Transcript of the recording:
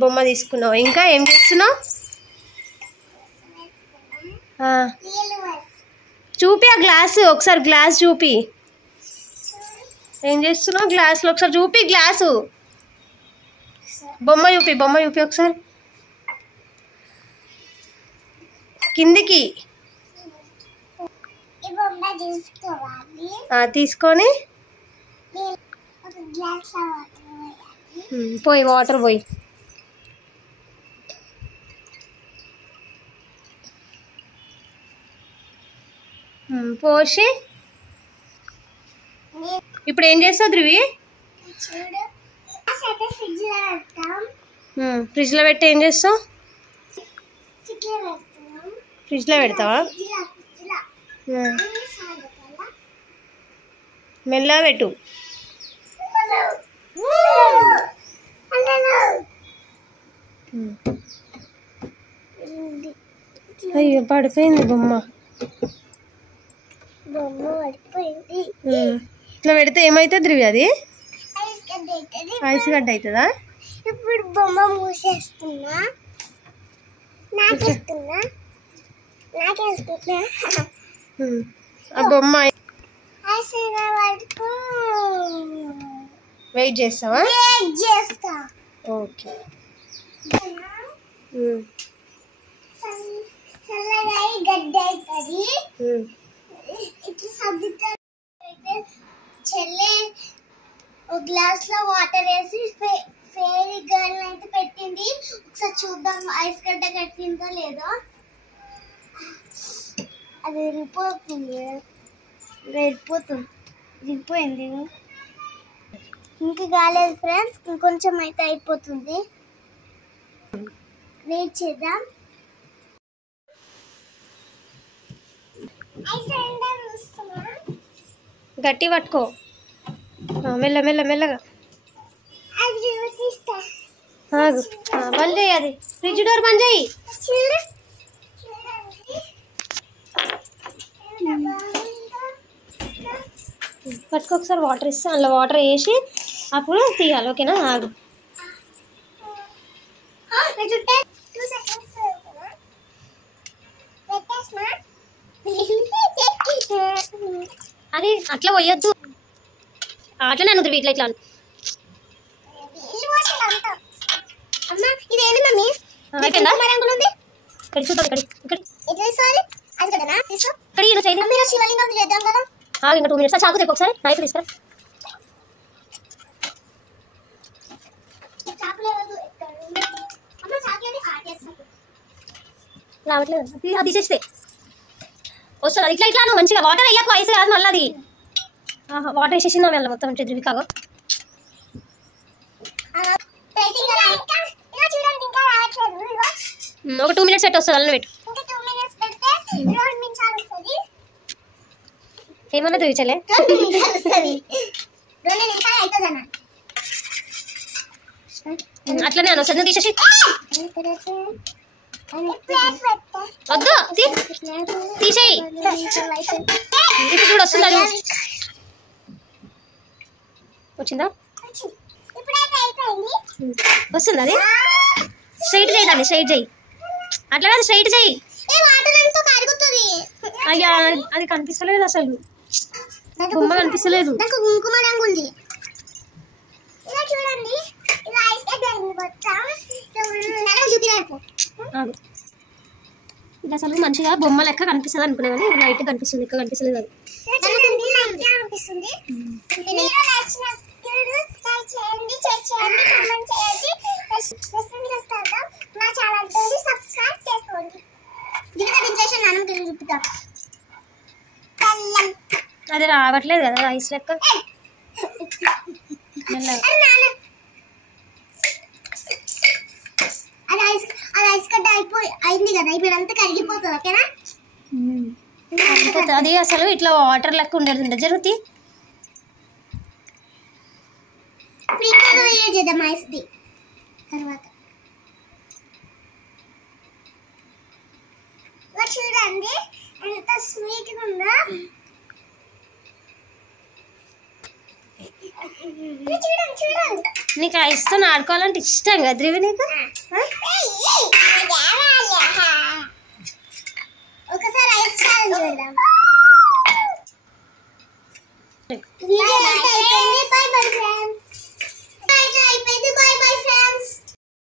బొమ్మ తీసుకున్నావు. ఇంకా ఏం చేస్తున్నావు? చూపి ఆ గ్లాస్ ఒకసారి, గ్లాస్ చూపి. ఏం చేస్తున్నావు? గ్లాస్లో ఒకసారి చూపి, గ్లాసు బొమ్మ చూపి, బొమ్మ చూపి ఒకసారి కిందికి తీసుకొని పోయి వాటర్ పోయి పోసి ఇప్పుడు ఏం చేస్తావు ధ్రువి? ఫ్రిడ్జ్లో పెట్టి ఏం చేస్తావు? ఫ్రిడ్జ్లో పెడతావా? మెల్లగా పెట్టు. అయ్యో పడిపోయింది బొమ్మ. ఇట్లా పెడితే ఏమవుతుంది ధ్రువి? అది ఐస్ గడ్డ అవుతుందా? ఇప్పుడు బొమ్మ మూసేస్తున్నా, నాకేస్తున్నా. ఆ బొమ్మ వరకు వెయిట్ చేస్తావా? చేస్తా. ఓకే. చల్లగా గడ్డ అవుతుంది. ఇట్లా సర్దుతా చెల్లె ఒక గ్లాస్ లో వాటర్ వేసి ఫేరీ గర్ల్ అయితే పెట్టింది. ఒకసారి చూద్దాం ఐస్ గడ్డ కట్టిందో లేదో. అది విరిగిపోతుంది, విరిగిపోయింది. ఇంకా కాలేదు ఫ్రెండ్స్, ఇంకొంచెం అయితే అయిపోతుంది. వెయిట్ చేద్దాం. గట్టి పట్టుకో, మెల్ల మెల్ల మెల్లగా బంద్ చేయి. అది ఫ్రిడ్జ్ డోర్ బంద్ చేయి. పట్టుకో ఒకసారి వాటర్ ఇస్తే అందులో వాటర్ వేసి అప్పుడు తీయాలి. ఓకేనా? ఆగు. అది అట్లా పోయొద్దు, అట్లా నన్ను ఇట్లా ఇట్లా ఇంకా 2 minutes చాకు చెప్పు ఒకసారి. నైఫ్ తీసుకురా. రావట్లేదు, అది తీసేస్తే వస్తుంది. ఇట్లా ఇట్లా నువ్వు మంచిగా వాటర్ వేయకు, ఐస్ కాదు మళ్ళీ. అది వాటర్ వేసేసిందా మళ్ళీ మొత్తం ధ్రువి కాగా. ఒక 2 minutes పెట్టి వస్తుంది. అల్ల పెట్టు. ఏమన్నా చూపించలే. అట్లనే అనొచ్చు. నువ్వు తీసేసి వద్దు, తీసేయి. ఇప్పుడు చూడు వస్తుందా? వచ్చిందా? వస్తుంది. అది స్ట్రైట్ చేయి, దాన్ని స్ట్రైట్ చేయి. అట్లా కాదు, స్ట్రైట్ చేయి. అయ్యా అది కనిపిస్తలేదు అసలు, బొమ్మ కనిపిస్తలేదు. ఇది అసలు మంచిగా బొమ్మ లెక్క కనిపిస్తుంది అనుకునే కానీ లైట్ కనిపిస్తుంది, ఎక్కువ కనిపిస్తలేదు. అది అది రావట్లేదు కదా ఐస్ లెక్క. అది ఐస్ కట్ట అయింది కదా, ఇప్పుడు అంతా కరిగిపోతుంది. ఓకేనా? అది అసలు ఇట్లా వాటర్ లెక్క ఉండేది జరుగుతుంది. చేద్దాం ఐస్ది తర్వాత. చూడండి ఎంత స్వీట్ గా ఉందా. చూడండి చూడండి. నీకు ఐస్తో ఆడుకోవాలంటే ఇష్టం కదా ధ్రువి నీకు? ఒకసారి ఐస్ ఛాలెంజ్ చేద్దాం. వీడియో అయితే అయిపోయింది. By by.